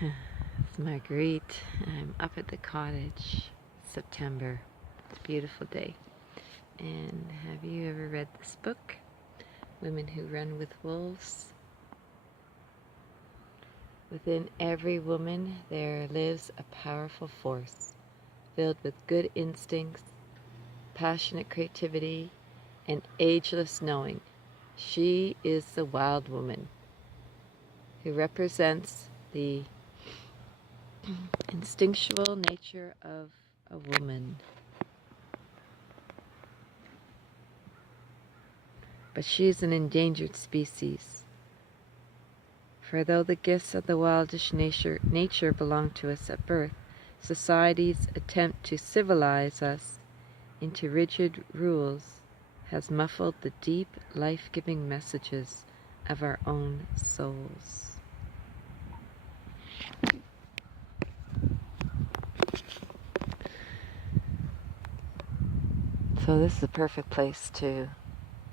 It's Marguerite. I'm up at the cottage. September. It's a beautiful day. And have you ever read this book? Women Who Run with Wolves. Within every woman there lives a powerful force, filled with good instincts, passionate creativity, and ageless knowing. She is the wild woman who represents the instinctual nature of a woman. But she is an endangered species. For though the gifts of the wildish nature belong to us at birth, society's attempt to civilize us into rigid rules has muffled the deep, life-giving messages of our own souls. So this is the perfect place to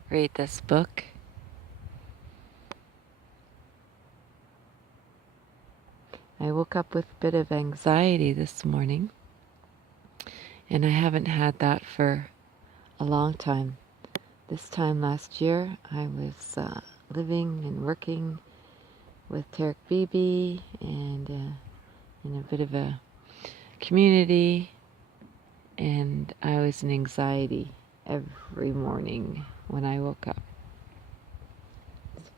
read this book. I woke up with a bit of anxiety this morning, and I haven't had that for a long time. This time last year, I was living and working with Tarek Bibi and in a bit of a community, and I was in anxiety every morning when I woke up.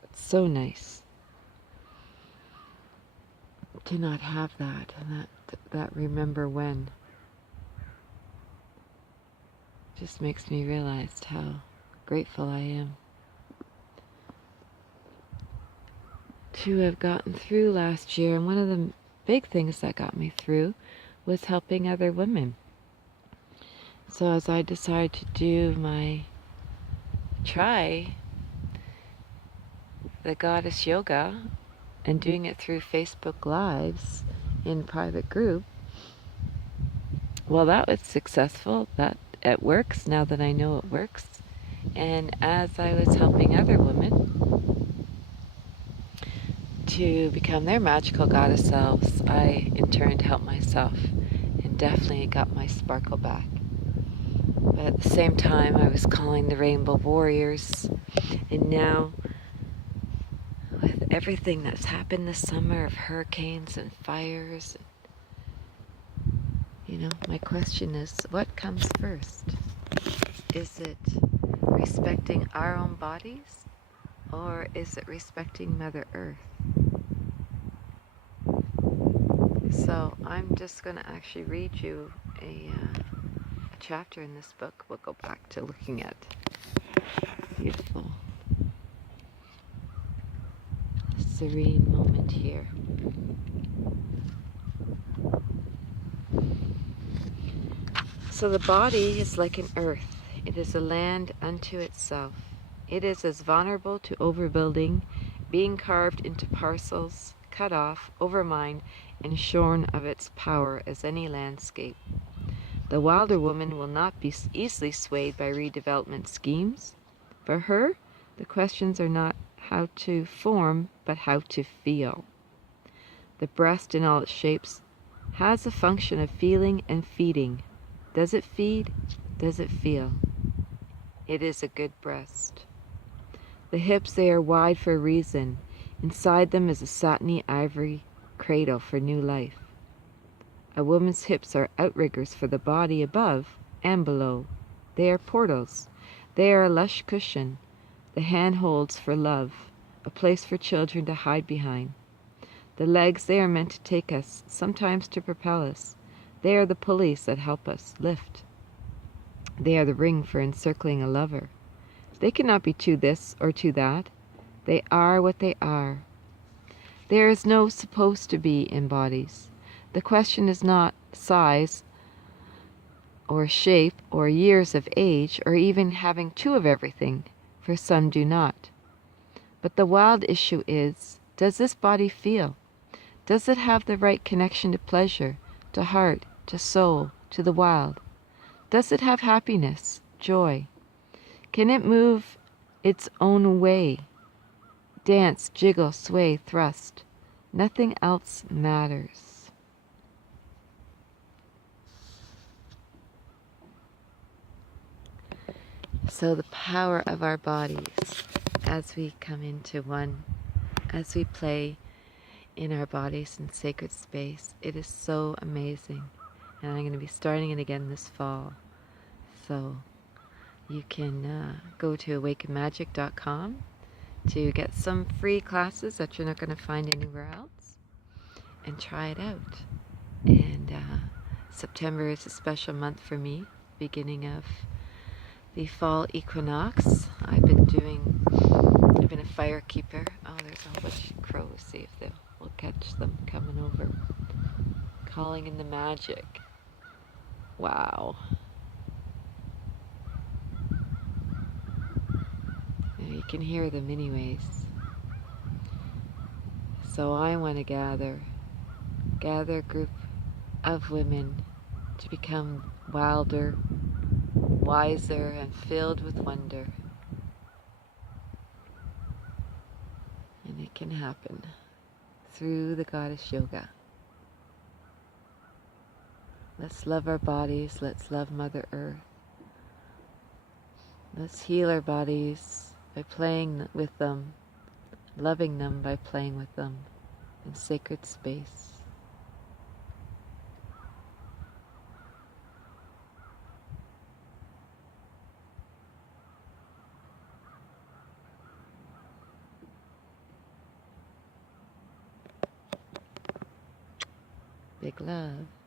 It's so nice to not have that, and that remember when just makes me realize how grateful I am to have gotten through last year. And one of the big things that got me through was helping other women. So as I decided to do try the goddess yoga and doing it through Facebook Lives in private group, well, that was successful. It works now that I know it works. And as I was helping other women to become their magical goddess selves, I in turn helped myself and definitely got my sparkle back. But at the same time, I was calling the Rainbow Warriors, and now with everything that's happened this summer of hurricanes and fires, my question is, what comes first? Is it respecting our own bodies, or is it respecting Mother Earth? So I'm just going to actually read you a chapter in this book. We'll go back to looking at beautiful, serene moment here. So the body is like an earth. It is a land unto itself. It is as vulnerable to overbuilding, being carved into parcels, cut off, overmined, and shorn of its power as any landscape. The wilder woman will not be easily swayed by redevelopment schemes. For her, the questions are not how to form, but how to feel. The breast in all its shapes has a function of feeling and feeding. Does it feed? Does it feel? It is a good breast. The hips, they are wide for a reason. Inside them is a satiny ivory cradle for new life. A woman's hips are outriggers for the body above and below. They are portals. They are a lush cushion. The handholds for love, a place for children to hide behind. The legs, they are meant to take us, sometimes to propel us. They are the pulleys that help us lift. They are the ring for encircling a lover. They cannot be to this or to that. They are what they are. There is no supposed to be in bodies. The question is not size or shape or years of age or even having two of everything, for some do not. But the wild issue is, does this body feel? Does it have the right connection to pleasure, to heart, to soul, to the wild? Does it have happiness, joy? Can it move its own way? Dance, jiggle, sway, thrust. Nothing else matters. So the power of our bodies as we come into one, as we play in our bodies in sacred space, it is so amazing. And I'm going to be starting it again this fall. So you can go to awakenmagic.com to get some free classes that you're not going to find anywhere else and try it out. And September is a special month for me, beginning of the fall equinox. I've been a fire keeper. Oh, there's a whole bunch of crows. See if we'll catch them coming over. Calling in the magic. Wow. You can hear them anyways. So I want to gather a group of women to become wilder, wiser, and filled with wonder. And it can happen through the goddess yoga. Let's love our bodies. Let's love Mother Earth. Let's heal our bodies by playing with them, loving them by playing with them in sacred space. Big love.